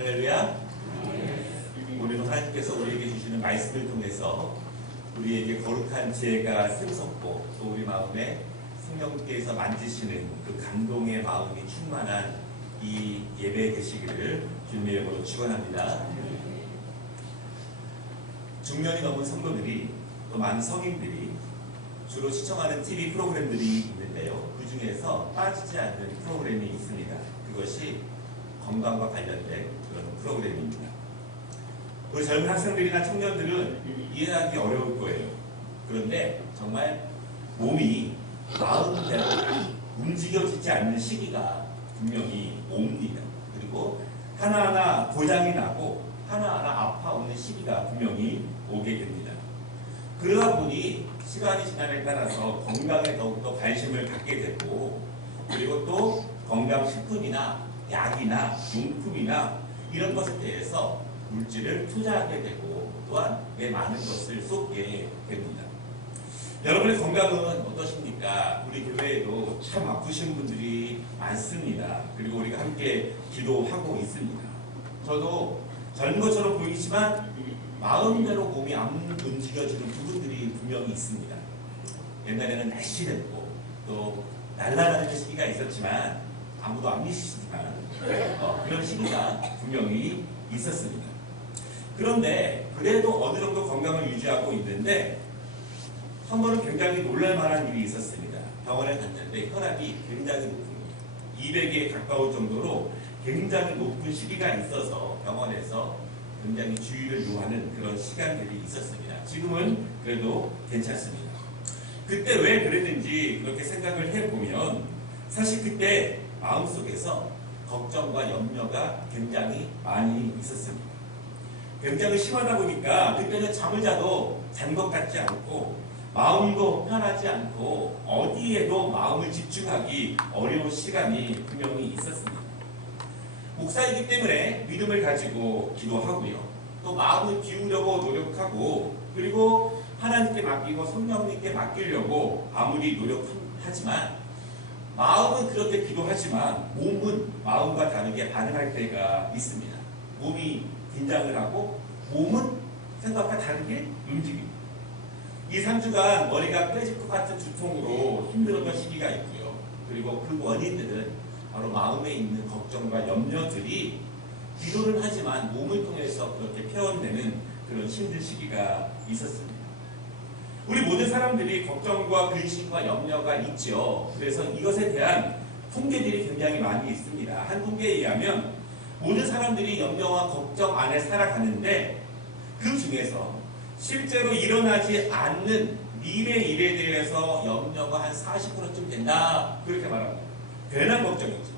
할렐루야. 오늘은 하나님께서 우리에게 주시는 말씀을 통해서 우리에게 거룩한 지혜가 샘솟고 또 우리 마음에 성령께서 만지시는 그 감동의 마음이 충만한 이 예배 되시기를 주님의 이름으로 축원합니다. 중년이 넘은 성도들이 또 많은 성인들이 주로 시청하는 TV 프로그램들이 있는데요. 그 중에서 빠지지 않는 프로그램이 있습니다. 그것이 건강과 관련된 그런 프로그램입니다. 우리 젊은 학생들이나 청년들은 이해하기 어려울 거예요. 그런데 정말 몸이 마음대로 움직여지지 않는 시기가 분명히 옵니다. 그리고 하나하나 고장이 나고 하나하나 아파오는 시기가 분명히 오게 됩니다. 그러다 보니 시간이 지남에 따라서 건강에 더욱더 관심을 갖게 되고, 그리고 또 건강식품이나 약이나 용품이나 이런 것에 대해서 물질을 투자하게 되고 또한 내 많은 것을 쏟게 됩니다. 여러분의 건강은 어떠십니까? 우리 교회에도 참 아프신 분들이 많습니다. 그리고 우리가 함께 기도하고 있습니다. 저도 젊은 것처럼 보이지만 마음대로 몸이 안 움직여지는 부분들이 분명히 있습니다. 옛날에는 날씬했고 또 날아다니는 시기가 있었지만 아무도 안 믿으시지만 그런 시기가 분명히 있었습니다. 그런데 그래도 어느 정도 건강을 유지하고 있는데 한 번은 굉장히 놀랄만한 일이 있었습니다. 병원에 갔는데 혈압이 굉장히 높습니다. 200에 가까울 정도로 굉장히 높은 시기가 있어서 병원에서 굉장히 주의를 요하는 그런 시간들이 있었습니다. 지금은 그래도 괜찮습니다. 그때 왜 그랬는지 그렇게 생각을 해보면 사실 그때 마음속에서 걱정과 염려가 굉장히 많이 있었습니다. 굉장히 심하다 보니까 그때는 잠을 자도 잔 것 같지 않고 마음도 편하지 않고 어디에도 마음을 집중하기 어려운 시간이 분명히 있었습니다. 목사이기 때문에 믿음을 가지고 기도하고요. 또 마음을 기우려고 노력하고 그리고 하나님께 맡기고 성령님께 맡기려고 아무리 노력하지만 마음은 그렇게 기도하지만 몸은 마음과 다르게 반응할 때가 있습니다. 몸이 긴장을 하고 몸은 생각과 다르게 움직입니다. 이 3주간 머리가 깨질 것 같은 두통으로 힘들었던 시기가 있고요. 그리고 그 원인들은 바로 마음에 있는 걱정과 염려들이 기도를 하지만 몸을 통해서 그렇게 표현되는 그런 힘든 시기가 있었습니다. 우리 모든 사람들이 걱정과 근심과 염려가 있죠. 그래서 이것에 대한 통계들이 굉장히 많이 있습니다. 한 통계에 의하면 모든 사람들이 염려와 걱정 안에 살아가는데 그 중에서 실제로 일어나지 않는 미래 일에 대해서 염려가 한 40%쯤 된다. 그렇게 말합니다. 괜한 걱정이죠.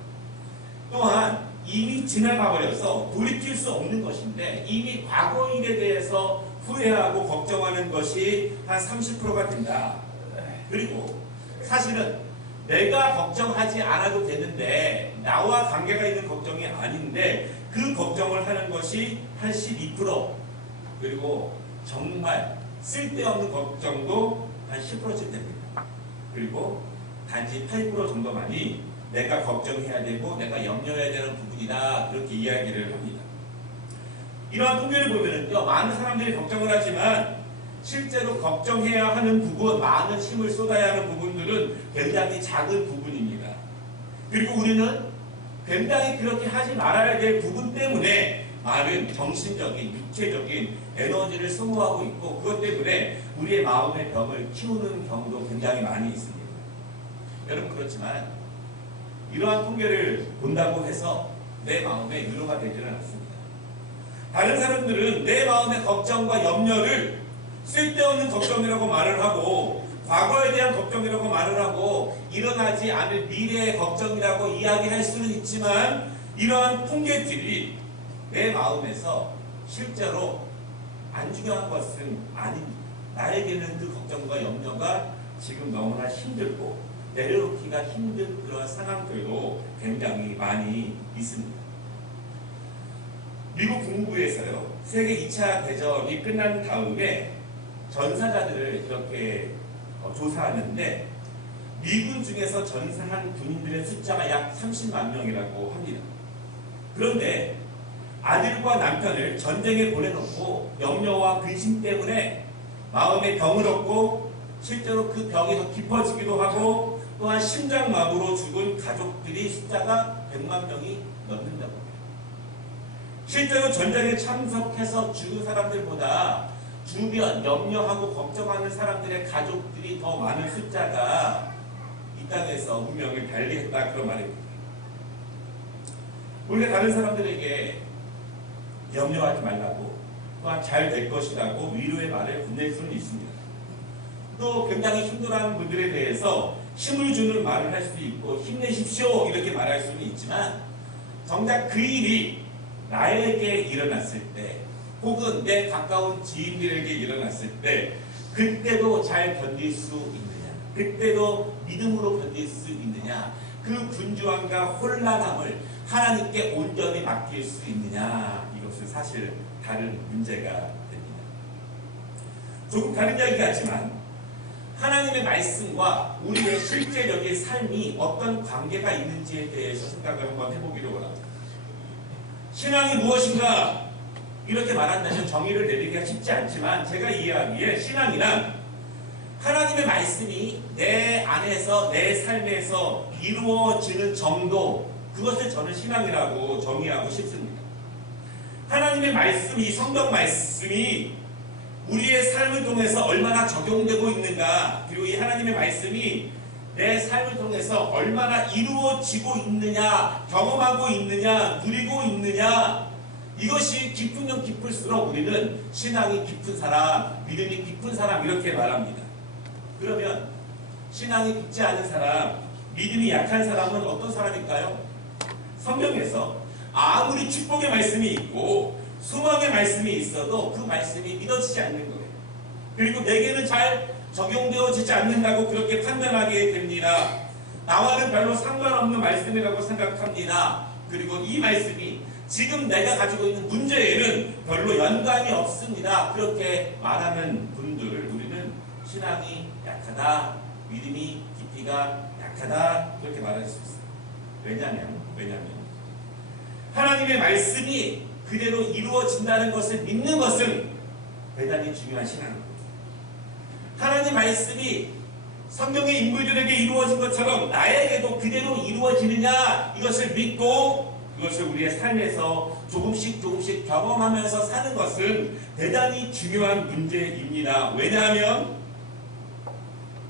또한 이미 지나가 버려서 돌이킬 수 없는 것인데 이미 과거 일에 대해서 후회하고 걱정하는 것이 한 30%가 된다. 그리고 사실은 내가 걱정하지 않아도 되는데 나와 관계가 있는 걱정이 아닌데 그 걱정을 하는 것이 한 12%, 그리고 정말 쓸데없는 걱정도 한 10%쯤 됩니다. 그리고 단지 8% 정도만이 내가 걱정해야 되고 내가 염려해야 되는 부분이다, 그렇게 이야기를 합니다. 이러한 통계를 보면은요, 많은 사람들이 걱정을 하지만 실제로 걱정해야 하는 부분, 많은 힘을 쏟아야 하는 부분들은 굉장히 작은 부분입니다. 그리고 우리는 굉장히 그렇게 하지 말아야 될 부분 때문에 많은 정신적인, 육체적인 에너지를 소모하고 있고 그것 때문에 우리의 마음의 병을 키우는 경우도 굉장히 많이 있습니다. 여러분, 그렇지만 이러한 통계를 본다고 해서 내 마음에 위로가 되지는 않습니다. 다른 사람들은 내 마음의 걱정과 염려를 쓸데없는 걱정이라고 말을 하고 과거에 대한 걱정이라고 말을 하고 일어나지 않을 미래의 걱정이라고 이야기할 수는 있지만 이러한 통계들이 내 마음에서 실제로 안 중요한 것은 아닙니다. 나에게는 그 걱정과 염려가 지금 너무나 힘들고 내려놓기가 힘든 그런 상황들도 굉장히 많이 있습니다. 미국 국무부에서요, 세계 2차 대전이 끝난 다음에 전사자들을 이렇게 조사하는데 미군 중에서 전사한 군인들의 숫자가 약 30만 명이라고 합니다. 그런데 아들과 남편을 전쟁에 보내놓고 염려와 근심 때문에 마음에 병을 얻고 실제로 그 병이 더 깊어지기도 하고 또한 심장마비로 죽은 가족들이 숫자가 100만 명이 넘는다고 합니다. 실제로 전쟁에 참석해서 죽은 사람들보다 주변 염려하고 걱정하는 사람들의 가족들이 더 많은 숫자가 이 땅에서 운명을 달리했다 그런 말입니다. 우리가 다른 사람들에게 염려하지 말라고 또한 잘 될 것이라고 위로의 말을 건넬 수는 있습니다. 또 굉장히 힘들어하는 분들에 대해서 힘을 주는 말을 할 수도 있고 힘내십시오 이렇게 말할 수는 있지만 정작 그 일이 나에게 일어났을 때 혹은 내 가까운 지인들에게 일어났을 때 그때도 잘 견딜 수 있느냐, 그때도 믿음으로 견딜 수 있느냐, 그 분주함과 혼란함을 하나님께 온전히 맡길 수 있느냐, 이것은 사실 다른 문제가 됩니다. 조금 다른 이야기 같지만 하나님의 말씀과 우리의 실제적인 삶이 어떤 관계가 있는지에 대해서 생각을 한번 해보기로 원합니다. 신앙이 무엇인가 이렇게 말한다면 정의를 내리기가 쉽지 않지만 제가 이해하기에 신앙이란 하나님의 말씀이 내 안에서 내 삶에서 이루어지는 정도, 그것을 저는 신앙이라고 정의하고 싶습니다. 하나님의 말씀이, 성경 말씀이 우리의 삶을 통해서 얼마나 적용되고 있는가, 그리고 이 하나님의 말씀이 내 삶을 통해서 얼마나 이루어지고 있느냐, 경험하고 있느냐, 누리고 있느냐, 이것이 깊으면 깊을수록 우리는 신앙이 깊은 사람, 믿음이 깊은 사람 이렇게 말합니다. 그러면 신앙이 깊지 않은 사람, 믿음이 약한 사람은 어떤 사람일까요? 성경에서 아무리 축복의 말씀이 있고 소망의 말씀이 있어도 그 말씀이 믿어지지 않는 거예요. 그리고 내게는 잘 적용되어지지 않는다고 그렇게 판단하게 됩니다. 나와는 별로 상관없는 말씀이라고 생각합니다. 그리고 이 말씀이 지금 내가 가지고 있는 문제에는 별로 연관이 없습니다. 그렇게 말하는 분들을 우리는 신앙이 약하다, 믿음이 깊이가 약하다 그렇게 말할 수 있어요. 왜냐하면 하나님의 말씀이 그대로 이루어진다는 것을 믿는 것은 대단히 중요한 신앙입니다. 하나님의 말씀이 성경의 인물들에게 이루어진 것처럼 나에게도 그대로 이루어지느냐, 이것을 믿고 그것을 우리의 삶에서 조금씩 경험하면서 사는 것은 대단히 중요한 문제입니다. 왜냐하면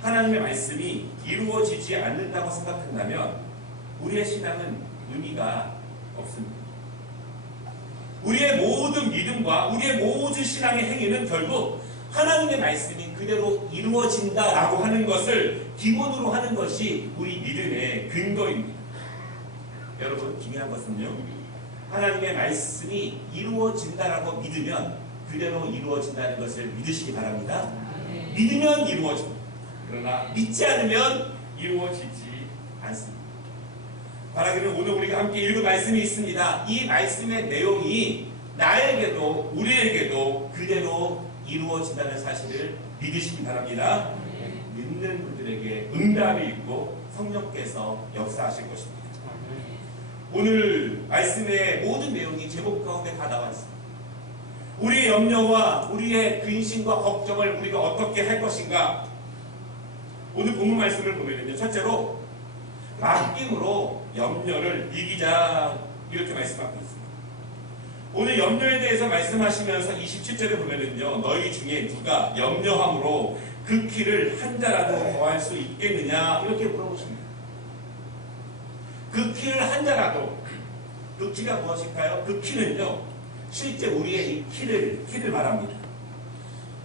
하나님의 말씀이 이루어지지 않는다고 생각한다면 우리의 신앙은 의미가 없습니다. 우리의 모든 믿음과 우리의 모든 신앙의 행위는 결국 하나님의 말씀이 그대로 이루어진다라고 하는 것을 기본으로 하는 것이 우리 믿음의 근거입니다. 여러분, 중요한 것은요, 하나님의 말씀이 이루어진다라고 믿으면 그대로 이루어진다는 것을 믿으시기 바랍니다. 믿으면 이루어집니다. 그러나 믿지 않으면 이루어지지 않습니다. 바라기는 오늘 우리가 함께 읽은 말씀이 있습니다. 이 말씀의 내용이 나에게도 우리에게도 그대로 이루어진다는 사실을 믿으시기 바랍니다. 믿는 분들에게 응답이 있고 성령께서 역사하실 것입니다. 오늘 말씀의 모든 내용이 제목 가운데 다 나와 있습니다. 우리의 염려와 우리의 근심과 걱정을 우리가 어떻게 할 것인가. 오늘 본문 말씀을 보면요, 첫째로 맡김으로 염려를 이기자 이렇게 말씀하고 있습니다. 오늘 염려에 대해서 말씀하시면서 27절에 보면은요, 너희 중에 누가 염려함으로 그 키를 한 자라도 더할 수 있겠느냐 이렇게 물어보십니다. 그 키를 한 자라도, 그 키가 무엇일까요? 그 키는요, 실제 우리의 이 키를 말합니다.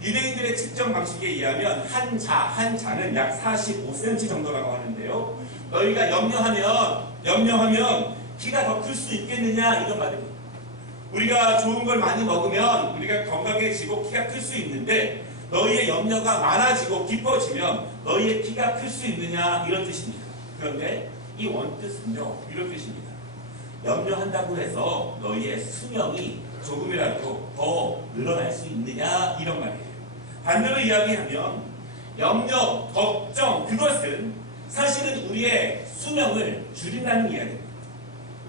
유대인들의 측정 방식에 의하면 한 자는 약 45cm 정도라고 하는데요, 너희가 염려하면 키가 더 클 수 있겠느냐 이런 말입니다. 우리가 좋은 걸 많이 먹으면 우리가 건강해지고 키가 클 수 있는데 너희의 염려가 많아지고 깊어지면 너희의 키가 클 수 있느냐 이런 뜻입니다. 그런데 이 원뜻은요, 이런 뜻입니다. 염려한다고 해서 너희의 수명이 조금이라도 더 늘어날 수 있느냐 이런 말이에요. 반대로 이야기하면 염려, 걱정, 그것은 사실은 우리의 수명을 줄인다는 이야기입니다.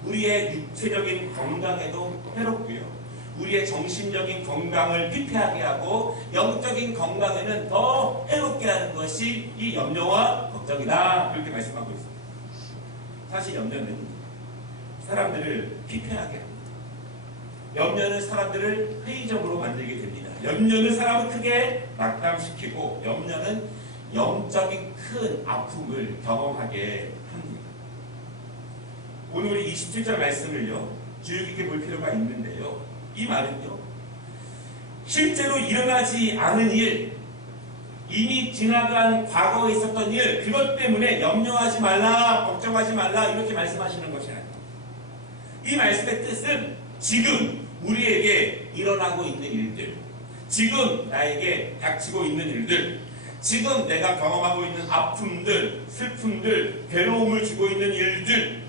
우리의 육체적인 건강에도 해롭고요. 우리의 정신적인 건강을 피폐하게 하고 영적인 건강에는 더 해롭게 하는 것이 이 염려와 걱정이다. 그렇게 말씀하고 있습니다. 사실 염려는 사람들을 피폐하게 합니다. 염려는 사람들을 회의적으로 만들게 됩니다. 염려는 사람을 크게 낙담시키고 염려는 영적인 큰 아픔을 경험하게 합니다. 오늘 우리 27절 말씀을요, 주의 깊게 볼 필요가 있는데요. 이 말은요, 실제로 일어나지 않은 일, 이미 지나간 과거에 있었던 일, 그것 때문에 염려하지 말라, 걱정하지 말라, 이렇게 말씀하시는 것이 아닙니다. 이 말씀의 뜻은 지금 우리에게 일어나고 있는 일들, 지금 나에게 닥치고 있는 일들, 지금 내가 경험하고 있는 아픔들, 슬픔들, 괴로움을 주고 있는 일들,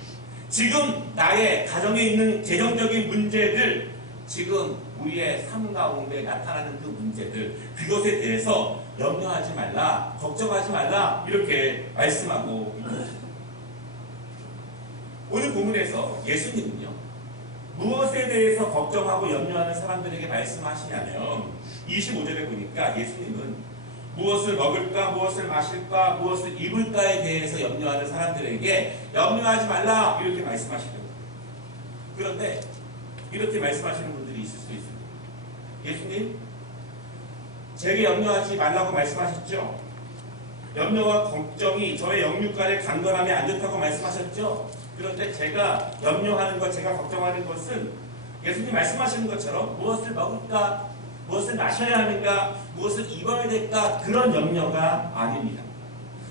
지금 나의 가정에 있는 재정적인 문제들, 지금 우리의 삶 가운데 나타나는 그 문제들, 그것에 대해서 염려하지 말라, 걱정하지 말라, 이렇게 말씀하고 있는 것입니다. 오늘 본문에서 예수님은요, 무엇에 대해서 걱정하고 염려하는 사람들에게 말씀하시냐면 25절에 보니까 예수님은 무엇을 먹을까, 무엇을 마실까, 무엇을 입을까에 대해서 염려하는 사람들에게 염려하지 말라, 이렇게 말씀하시는 거예요. 그런데 이렇게 말씀하시는 분들이 있을 수 있습니다. 예수님, 제게 염려하지 말라고 말씀하셨죠? 염려와 걱정이 저의 영육간에 강건함에 안 좋다고 말씀하셨죠? 그런데 제가 염려하는 것, 제가 걱정하는 것은 예수님 말씀하시는 것처럼 무엇을 먹을까, 무엇을 마셔야 하는가, 무엇을 입어야 될까, 그런 염려가 아닙니다.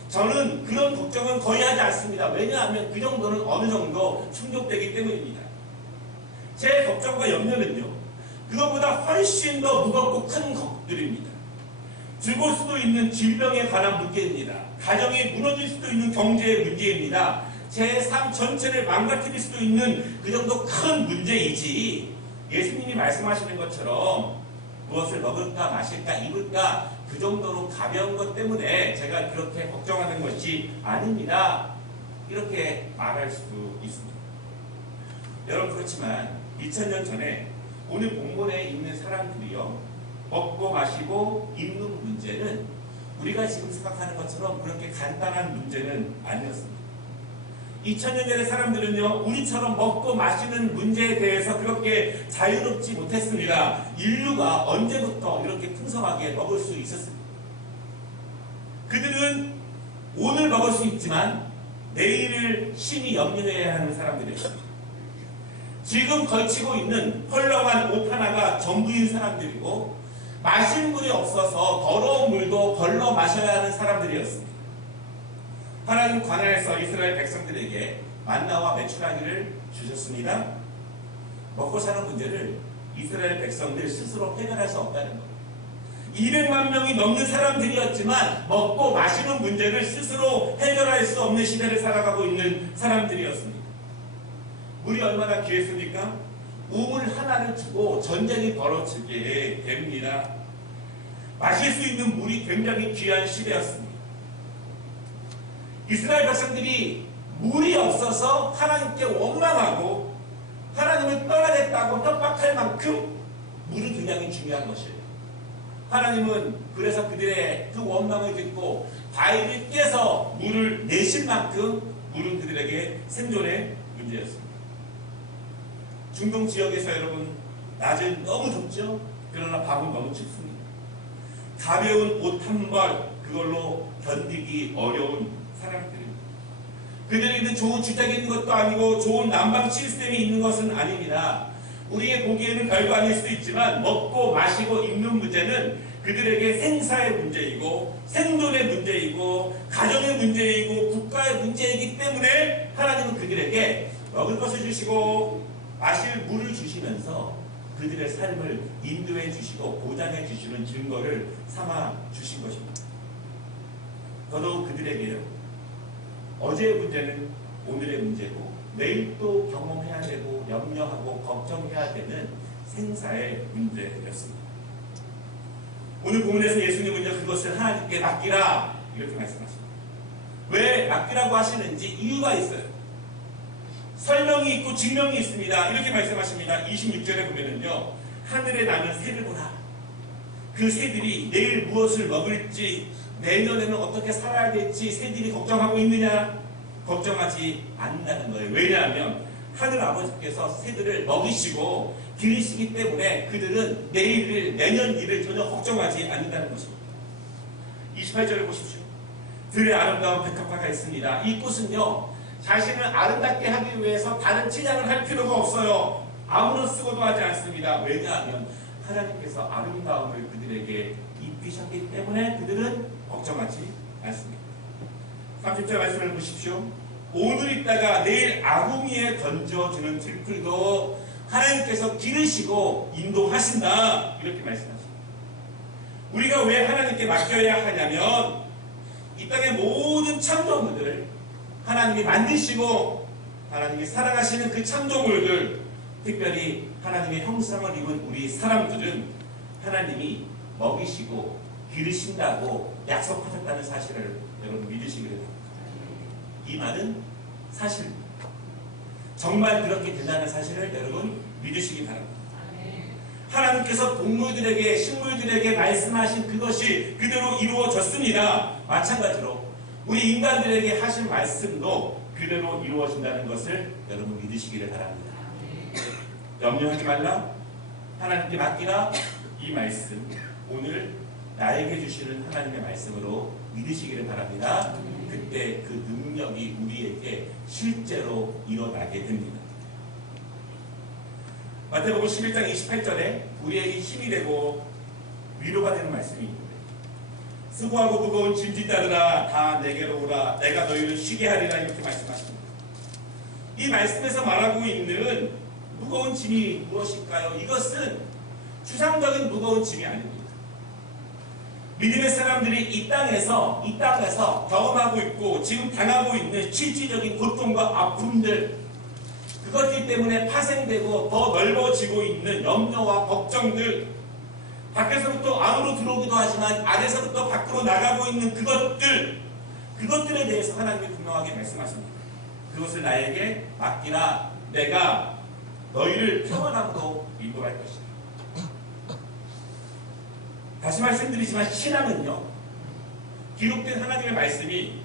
저는 그런 걱정은 거의 하지 않습니다. 왜냐하면 그 정도는 어느 정도 충족되기 때문입니다. 제 걱정과 염려는요, 그것보다 훨씬 더 무겁고 큰 것들입니다. 죽을 수도 있는 질병에 관한 문제입니다. 가정이 무너질 수도 있는 경제의 문제입니다. 제 삶 전체를 망가뜨릴 수도 있는 그 정도 큰 문제이지, 예수님이 말씀하시는 것처럼 무엇을 먹을까, 마실까, 입을까, 그 정도로 가벼운 것 때문에 제가 그렇게 걱정하는 것이 아닙니다. 이렇게 말할 수도 있습니다. 여러분, 그렇지만 2000년 전에 오늘 본문에 있는 사람들이요, 먹고 마시고 입는 문제는 우리가 지금 생각하는 것처럼 그렇게 간단한 문제는 아니었습니다. 2000년 전의 사람들은요, 우리처럼 먹고 마시는 문제에 대해서 그렇게 자유롭지 못했습니다. 인류가 언제부터 이렇게 풍성하게 먹을 수 있었습니다. 그들은 오늘 먹을 수 있지만 내일을 심히 염려해야 하는 사람들이었습니다. 지금 걸치고 있는 헐렁한 옷 하나가 전부인 사람들이고, 마실 물이 없어서 더러운 물도 걸러 마셔야 하는 사람들이었습니다. 하나님 광야에서 이스라엘 백성들에게 만나와 메추라기를 주셨습니다. 먹고 사는 문제를 이스라엘 백성들 스스로 해결할 수 없다는 것. 200만 명이 넘는 사람들이었지만 먹고 마시는 문제를 스스로 해결할 수 없는 시대를 살아가고 있는 사람들이었습니다. 물이 얼마나 귀했습니까? 우물 하나를 두고 전쟁이 벌어지게 됩니다. 마실 수 있는 물이 굉장히 귀한 시대였습니다. 이스라엘 백성들이 물이 없어서 하나님께 원망하고 하나님을 떠나겠다고 협박할 만큼 물이 굉장히 중요한 것이에요. 하나님은 그래서 그들의 그 원망을 듣고 바위를 깨서 물을 내실 만큼 물은 그들에게 생존의 문제였습니다. 중동 지역에서 여러분, 낮은 너무 덥죠? 그러나 밤은 너무 춥습니다. 가벼운 옷 한 벌, 그걸로 견디기 어려운 사람들입니다. 그들에게는 좋은 주택이 있는 것도 아니고 좋은 난방 시스템이 있는 것은 아닙니다. 우리의 보기에는 별거 아닐 수도 있지만 먹고 마시고 입는 문제는 그들에게 생사의 문제이고 생존의 문제이고 가정의 문제이고 국가의 문제이기 때문에 하나님은 그들에게 먹을 것을 주시고 마실 물을 주시면서 그들의 삶을 인도해 주시고 보장해 주시는 증거를 삼아 주신 것입니다. 더더욱 그들에게요, 어제의 문제는 오늘의 문제고 내일 또 경험해야 되고 염려하고 걱정해야 되는 생사의 문제였습니다. 오늘 본문에서 예수님은요, 그것을 하나님께 맡기라, 이렇게 말씀하십니다. 왜 맡기라고 하시는지 이유가 있어요. 설명이 있고 증명이 있습니다. 이렇게 말씀하십니다. 26절에 보면은요, 하늘에 나는 새를 보라. 그 새들이 내일 무엇을 먹을지, 내년에는 어떻게 살아야 될지 새들이 걱정하고 있느냐? 걱정하지 않는다는 거예요. 왜냐하면 하늘 아버지께서 새들을 먹이시고 기르시기 때문에 그들은 내일을, 내년 일을 전혀 걱정하지 않는다는 것입니다. 28절을 보십시오. 들의 아름다운 백합화가 있습니다. 이 꽃은요, 자신을 아름답게 하기 위해서 다른 치장을 할 필요가 없어요. 아무런 쓰고도 하지 않습니다. 왜냐하면 하나님께서 아름다움을 그들에게 입히셨기 때문에 그들은 걱정하지 않습니다. 30절 말씀을 보십시오. 오늘 있다가 내일 아궁이에 던져주는 들풀도 하나님께서 기르시고 인도하신다. 이렇게 말씀하십니다. 우리가 왜 하나님께 맡겨야 하냐면 이 땅의 모든 창조물들 하나님이 만드시고 하나님이 사랑하시는 그 창조물들, 특별히 하나님의 형상을 입은 우리 사람들은 하나님이 먹이시고 기르신다고 약속하셨다는 사실을 여러분 믿으시기를 바랍니다. 이 말은 사실입니다. 정말 그렇게 된다는 사실을 여러분 믿으시기 바랍니다. 하나님께서 동물들에게, 식물들에게 말씀하신 그것이 그대로 이루어졌습니다. 마찬가지로 우리 인간들에게 하신 말씀도 그대로 이루어진다는 것을 여러분 믿으시기를 바랍니다. 염려하지 말라, 하나님께 맡기라, 이 말씀 오늘 나에게 주시는 하나님의 말씀으로 믿으시기를 바랍니다. 그때 그 능력이 우리에게 실제로 일어나게 됩니다. 마태복음 11장 28절에 우리에게 힘이 되고 위로가 되는 말씀이 있는데, 수고하고 무거운 짐진 자들아 다 내게로 오라, 내가 너희를 쉬게 하리라, 이렇게 말씀하십니다. 이 말씀에서 말하고 있는 무거운 짐이 무엇일까요? 이것은 추상적인 무거운 짐이 아닙니다. 믿음의 사람들이 이 땅에서 경험하고 있고 지금 당하고 있는 실질적인 고통과 아픔들, 그것들 때문에 파생되고 더 넓어지고 있는 염려와 걱정들, 밖에서부터 안으로 들어오기도 하지만 안에서부터 밖으로 나가고 있는 그것들에 대해서 하나님이 분명하게 말씀하십니다. 그것을 나에게 맡기라, 내가 너희를 평안함으로 인도할 것이다. 다시 말씀드리지만 신앙은요, 기록된 하나님의 말씀이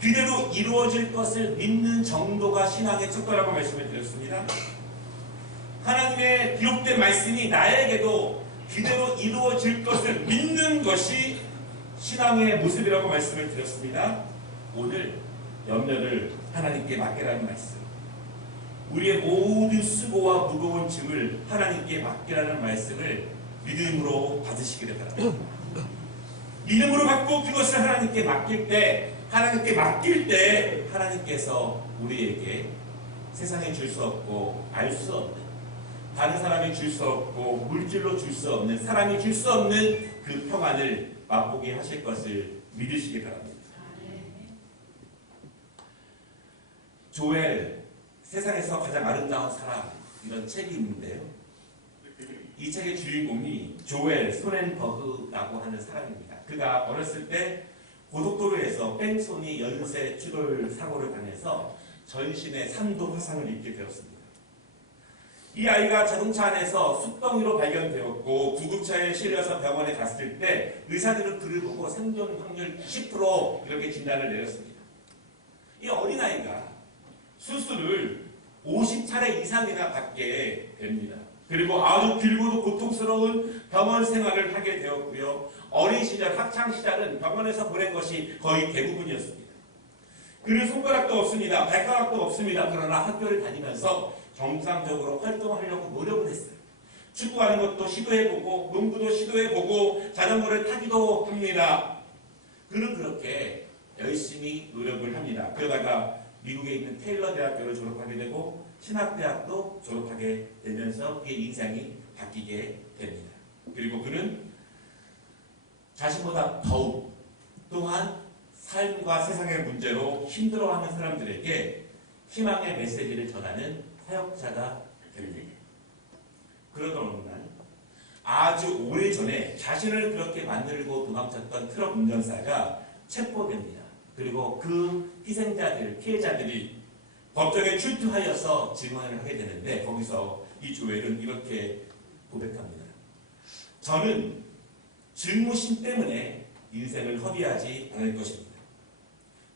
그대로 이루어질 것을 믿는 정도가 신앙의 척도라고 말씀을 드렸습니다. 하나님의 기록된 말씀이 나에게도 그대로 이루어질 것을 믿는 것이 신앙의 모습이라고 말씀을 드렸습니다. 오늘 염려를 하나님께 맡기라는 말씀, 우리의 모든 수고와 무거운 짐을 하나님께 맡기라는 말씀을 믿음으로 받으시기를 바랍니다. 믿음으로 받고 그것을 하나님께 맡길 때, 하나님께서 우리에게 세상에 줄 수 없고 알 수 없는, 다른 사람이 줄 수 없고 물질로 줄 수 없는, 사람이 줄 수 없는 그 평안을 맛보게 하실 것을 믿으시기 바랍니다. 조엘, 세상에서 가장 아름다운 사람, 이런 책이 있는데요, 이 책의 주인공이 조엘 소렌버그라고 하는 사람입니다. 그가 어렸을 때 고속도로에서 뺑소니 연쇄 추돌 사고를 당해서 전신에 3도 화상을 입게 되었습니다. 이 아이가 자동차 안에서 숯덩이로 발견되었고 구급차에 실려서 병원에 갔을 때 의사들은 그를 보고 생존 확률 10% 이렇게 진단을 내렸습니다. 이 어린아이가 수술을 50차례 이상이나 받게 됩니다. 그리고 아주 길고도 고통스러운 병원 생활을 하게 되었고요. 어린 시절, 학창시절은 병원에서 보낸 것이 거의 대부분이었습니다. 그는 손가락도 없습니다. 발가락도 없습니다. 그러나 학교를 다니면서 정상적으로 활동하려고 노력을 했어요. 축구하는 것도 시도해보고 농구도 시도해보고 자전거를 타기도 합니다. 그는 그렇게 열심히 노력을 합니다. 그러다가 미국에 있는 테일러 대학교를 졸업하게 되고 신학대학도 졸업하게 되면서 그의 인생이 바뀌게 됩니다. 그리고 그는 자신보다 더욱 또한 삶과 세상의 문제로 힘들어하는 사람들에게 희망의 메시지를 전하는 사역자가 됩니다. 그러던 어느 날 아주 오래전에 자신을 그렇게 만들고 도망쳤던 트럭 운전사가 체포됩니다. 그리고 그 희생자들, 피해자들이 법정에 출두하여서 증언을 하게 되는데 거기서 이 조엘은 이렇게 고백합니다. 저는 증오심 때문에 인생을 허비하지 않을 것입니다.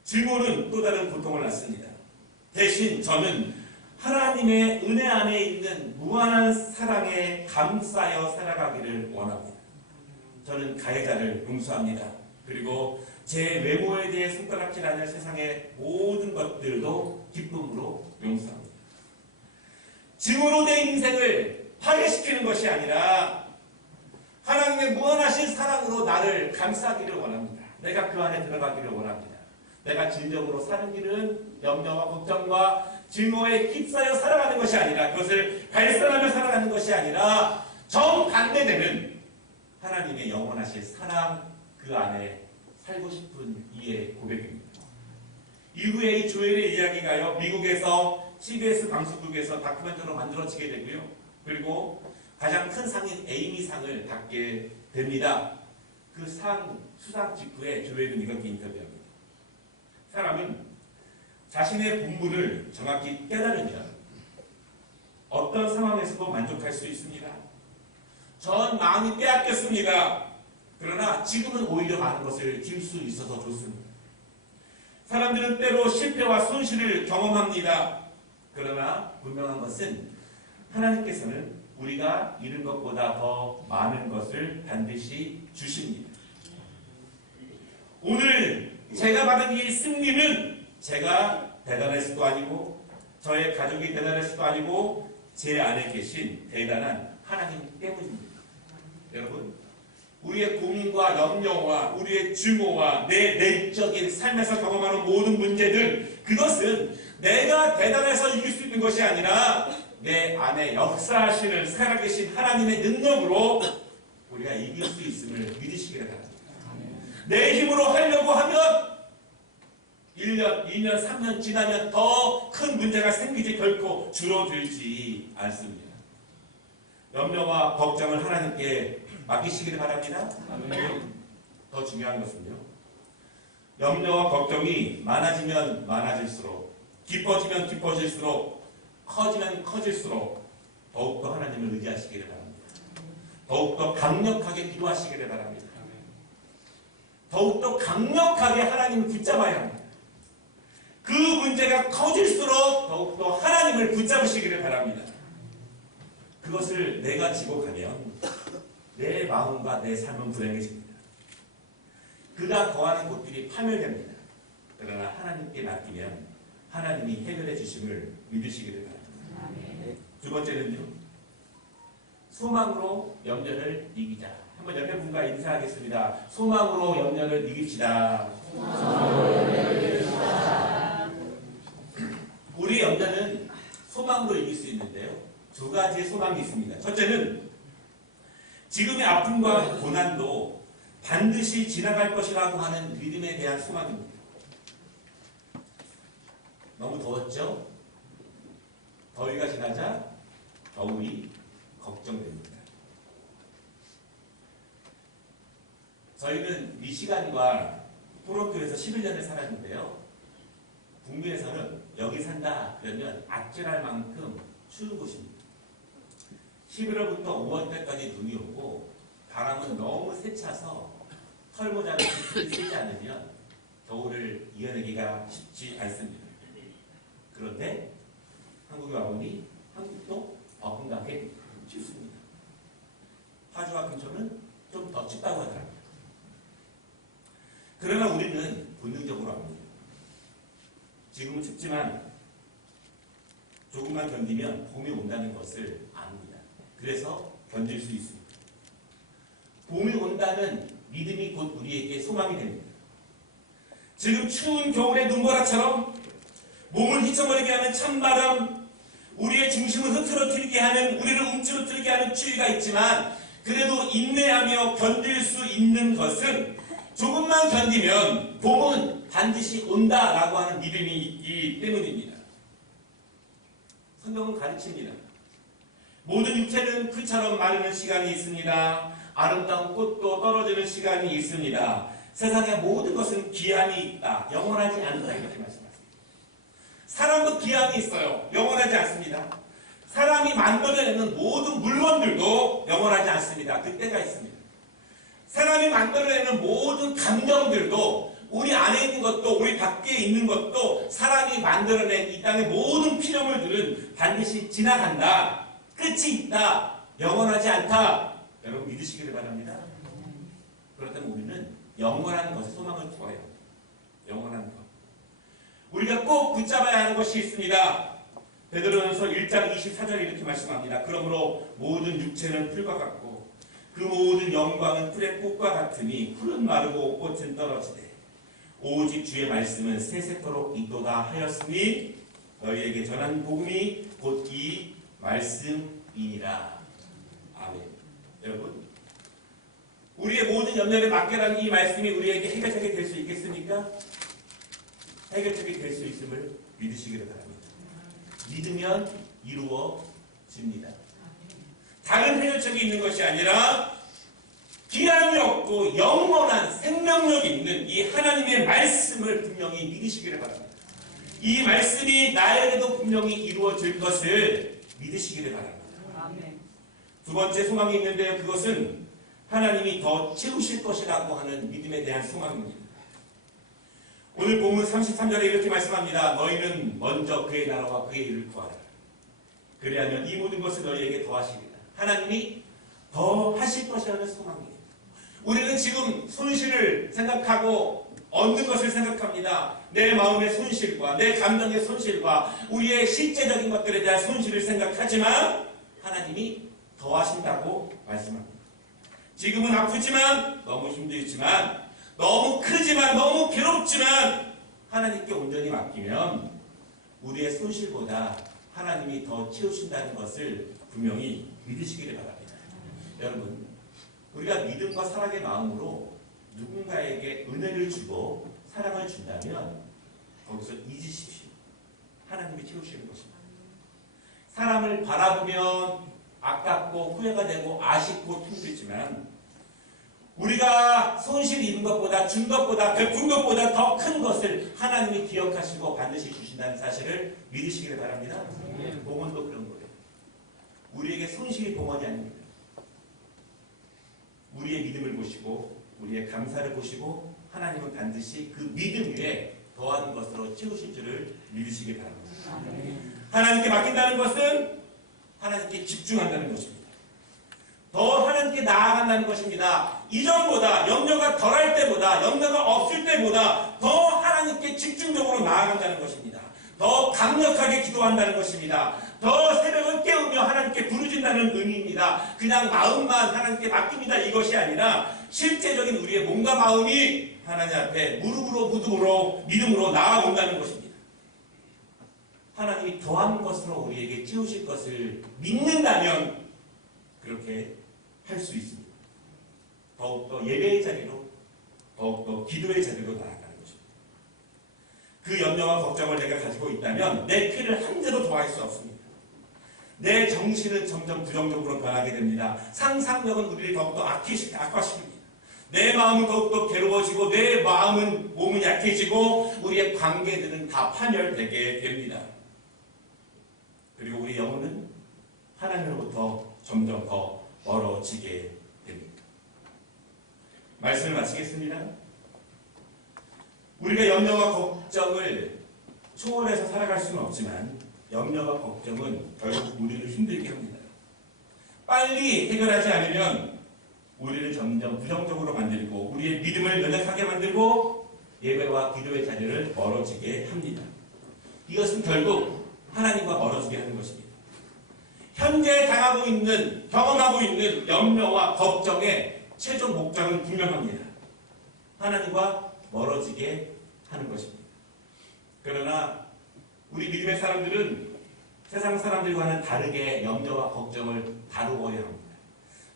증오는 또 다른 고통을 낳습니다. 대신 저는 하나님의 은혜 안에 있는 무한한 사랑에 감싸여 살아가기를 원합니다. 저는 가해자를 용서합니다. 그리고 제 외모에 대해 손가락질하는 세상의 모든 것들도 기쁨으로 용서합니다. 증오로 된 인생을 파괴시키는 것이 아니라 하나님의 무한하신 사랑으로 나를 감싸기를 원합니다. 내가 그 안에 들어가기를 원합니다. 내가 진정으로 사는 길은 염려와 걱정과 증오에 휩싸여 살아가는 것이 아니라 그것을 발산하며 살아가는 것이 아니라 정반대되는 하나님의 영원하신 사랑 그 안에 살고 싶은 이의 고백입니다. 이후에 이 조엘의 이야기가요, 미국에서 CBS 방송국에서 다큐멘터리로 만들어지게 되고요. 그리고 가장 큰 상인 에이미상을 받게 됩니다. 그 상 수상 직후에 조엘은 이렇게 인터뷰합니다. 사람은 자신의 본분을 정확히 깨달으면 어떤 상황에서도 만족할 수 있습니다. 전 많이 빼앗겼습니다. 그러나 지금은 오히려 많은 것을 줄 수 있어서 좋습니다. 사람들은 때로 실패와 손실을 경험합니다. 그러나 분명한 것은 하나님께서는 우리가 잃은 것보다 더 많은 것을 반드시 주십니다. 오늘 제가 받은 이 승리는 제가 대단할 수도 아니고 저의 가족이 대단할 수도 아니고 제 안에 계신 대단한 하나님 때문입니다. 여러분, 우리의 고민과 염려와 우리의 증오와 내 내적인 삶에서 경험하는 모든 문제들, 그것은 내가 대단해서 이길 수 있는 것이 아니라 내 안에 역사하시는 살아계신 하나님의 능력으로 우리가 이길 수 있음을 믿으시기를 바랍니다. 내 힘으로 하려고 하면 1년, 2년, 3년 지나면 더 큰 문제가 생기지 결코 줄어들지 않습니다. 염려와 걱정을 하나님께 맡기시기를 바랍니다. 더 중요한 것은요, 염려와 걱정이 많아지면 많아질수록, 깊어지면 깊어질수록, 커지면 커질수록 더욱더 하나님을 의지하시기를 바랍니다. 더욱더 강력하게 기도하시기를 바랍니다. 더욱더 강력하게 하나님을 붙잡아야 합니다. 그 문제가 커질수록 더욱더 하나님을 붙잡으시기를 바랍니다. 그것을 내가 지고 가면 내 마음과 내 삶은 불행해집니다. 그가 거하는 곳들이 파멸됩니다. 그러나 하나님께 맡기면 하나님이 해결해 주심을 믿으시기를 바랍니다. 두 번째는요, 소망으로 염려를 이기자. 한번 옆에 분과 인사하겠습니다. 소망으로 염려를 이깁시다. 우리의 염려는 소망으로 이길 수 있는데요, 두 가지의 소망이 있습니다. 첫째는 지금의 아픔과 고난도 반드시 지나갈 것이라고 하는 믿음에 대한 소망입니다. 너무 더웠죠? 더위가 지나자 겨울이 걱정됩니다. 저희는 미시간과 토론토에서 11년을 살았는데요. 북미에서는 여기 산다 그러면 아찔할 만큼 추운 곳입니다. 11월부터 5월 때까지 눈이 오고 바람은 너무 세차서 털모자를 쓰지 않으면 겨울을 이겨내기가 쉽지 않습니다. 그런데 한국에 와보니 한국도 어긋나게 춥습니다. 파주와 금천은 좀 더 춥다고 하더라고요. 그러나 우리는 본능적으로 압니다. 지금은 춥지만 조금만 견디면 봄이 온다는 것을 압니다. 그래서 견딜 수 있습니다. 봄이 온다는 믿음이 곧 우리에게 소망이 됩니다. 지금 추운 겨울의 눈보라처럼 몸을 휘청거리게 하는 찬바람, 우리의 중심을 흐트러뜨리게 하는, 우리를 움츠러뜨리게 하는 추위가 있지만 그래도 인내하며 견딜 수 있는 것은 조금만 견디면 봄은 반드시 온다라고 하는 믿음이 있기 때문입니다. 성경은 가르칩니다. 모든 육체는 풀처럼 마르는 시간이 있습니다. 아름다운 꽃도 떨어지는 시간이 있습니다. 세상의 모든 것은 기한이 있다. 영원하지 않다. 이렇게 말씀하십니다. 사람도 기한이 있어요. 영원하지 않습니다. 사람이 만들어내는 모든 물건들도 영원하지 않습니다. 그때가 있습니다. 사람이 만들어내는 모든 감정들도, 우리 안에 있는 것도 우리 밖에 있는 것도, 사람이 만들어낸 이 땅의 모든 피조물들은 반드시 지나간다. 끝이 있다. 영원하지 않다. 여러분 믿으시기를 바랍니다. 그렇다면 우리는 영원한 것에 소망을 두어야 합니다. 영원한 것. 우리가 꼭 붙잡아야 하는 것이 있습니다. 베드로전서 1장 24절에 이렇게 말씀합니다. 그러므로 모든 육체는 풀과 같고 그 모든 영광은 풀의 꽃과 같으니 풀은 마르고 꽃은 떨어지되 오직 주의 말씀은 세세토록 있도다 하였으니 너희에게 전한 복음이 곧 이 말씀이니라. 아멘. 여러분, 우리의 모든 염려를 맡겨라는 이 말씀이 우리에게 해결책이 될 수 있겠습니까? 해결책이 될 수 있음을 믿으시기를 바랍니다. 믿으면 이루어집니다. 다른 해결책이 있는 것이 아니라 기한이 없고 영원한 생명력이 있는 이 하나님의 말씀을 분명히 믿으시기를 바랍니다. 이 말씀이 나에게도 분명히 이루어질 것을 믿으시기를 바랍니다. 두 번째 소망이 있는데요. 그것은 하나님이 더 채우실 것이라고 하는 믿음에 대한 소망입니다. 오늘 본문 33절에 이렇게 말씀합니다. 너희는 먼저 그의 나라와 그의 일을 구하라. 그리하면 이 모든 것을 너희에게 더하시리라. 하나님이 더 하실 것이라는 소망입니다. 우리는 지금 손실을 생각하고 얻는 것을 생각합니다. 내 마음의 손실과 내 감정의 손실과 우리의 실제적인 것들에 대한 손실을 생각하지만 하나님이 더하신다고 말씀합니다. 지금은 아프지만, 너무 힘들지만, 너무 크지만, 너무 괴롭지만 하나님께 온전히 맡기면 우리의 손실보다 하나님이 더 채우신다는 것을 분명히 믿으시기를 바랍니다. 여러분, 우리가 믿음과 사랑의 마음으로 누군가에게 은혜를 주고 사랑을 준다면 거기서 잊으십시오. 하나님이 채우시는 것입니다. 사람을 바라보면 아깝고 후회가 되고 아쉽고 힘들지만 우리가 손실 입은 것보다 준 것보다 베푼 것보다 더 큰 것을 하나님이 기억하시고 반드시 주신다는 사실을 믿으시기를 바랍니다. 봉헌도 그런 거예요. 우리에게 손실이 봉헌이 아닙니다. 우리의 믿음을 보시고 우리의 감사를 보시고 하나님은 반드시 그 믿음 위에 더하는 것으로 채우실 줄을 믿으시기 바랍니다. 하나님께 맡긴다는 것은 하나님께 집중한다는 것입니다. 더 하나님께 나아간다는 것입니다. 이전보다 염려가 덜할 때보다 염려가 없을 때보다 더 하나님께 집중적으로 나아간다는 것입니다. 더 강력하게 기도한다는 것입니다. 더 새벽을 깨우며 하나님께 부르짖는다는 의미입니다. 그냥 마음만 하나님께 맡깁니다 이것이 아니라 실제적인 우리의 몸과 마음이 하나님 앞에 무릎으로 무덤으로 믿음으로 나아온다는 것입니다. 하나님이 더한 것으로 우리에게 채우실 것을 믿는다면 그렇게 할 수 있습니다. 더욱더 예배의 자리로 더욱더 기도의 자리로 나아가는 것입니다. 그 염려와 걱정을 내가 가지고 있다면 내 필을 한대도 더할 수 없습니다. 내 정신은 점점 부정적으로 변하게 됩니다. 상상력은 우리를 더욱더 악화시킵니다. 내 마음은 더욱더 괴로워지고 내 몸은 약해지고 우리의 관계들은 다 파멸되게 됩니다. 그리고 우리 영혼은 하나님으로부터 점점 더 멀어지게 됩니다. 말씀을 마치겠습니다. 우리가 염려와 걱정을 초월해서 살아갈 수는 없지만 염려와 걱정은 결국 우리를 힘들게 합니다. 빨리 해결하지 않으면 우리를 점점 부정적으로 만들고 우리의 믿음을 연약하게 만들고 예배와 기도의 자리를 멀어지게 합니다. 이것은 결국 하나님과 멀어지게 하는 것입니다. 현재 경험하고 있는 염려와 걱정의 최종 목적은 분명합니다. 하나님과 멀어지게 하는 것입니다. 그러나 우리 믿음의 사람들은 세상 사람들과는 다르게 염려와 걱정을 다루어야 합니다.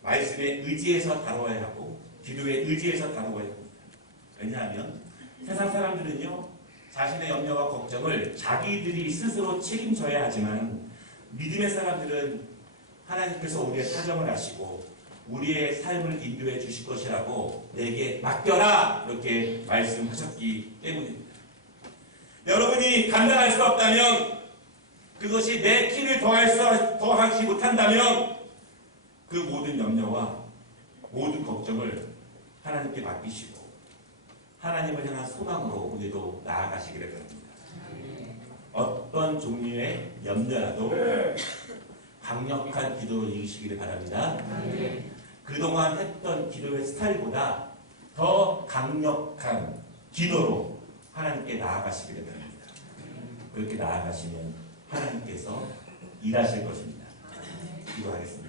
말씀에 의지해서 다루어야 하고 기도에 의지해서 다루어야 합니다. 왜냐하면 세상 사람들은요 자신의 염려와 걱정을 자기들이 스스로 책임져야 하지만 믿음의 사람들은 하나님께서 우리의 사정을 아시고 우리의 삶을 인도해 주실 것이라고 내게 맡겨라 이렇게 말씀하셨기 때문입니다. 여러분이 감당할 수 없다면, 그것이 내 키를 더하지 못한다면 그 모든 염려와 모든 걱정을 하나님께 맡기시고 하나님을 향한 소망으로 우리도 나아가시기를 바랍니다. 어떤 종류의 염려라도 강력한 기도로 이기시기를 바랍니다. 그동안 했던 기도의 스타일보다 더 강력한 기도로 하나님께 나아가시기를 바랍니다. 그렇게 나아가시면 하나님께서 일하실 것입니다. 기도하겠습니다.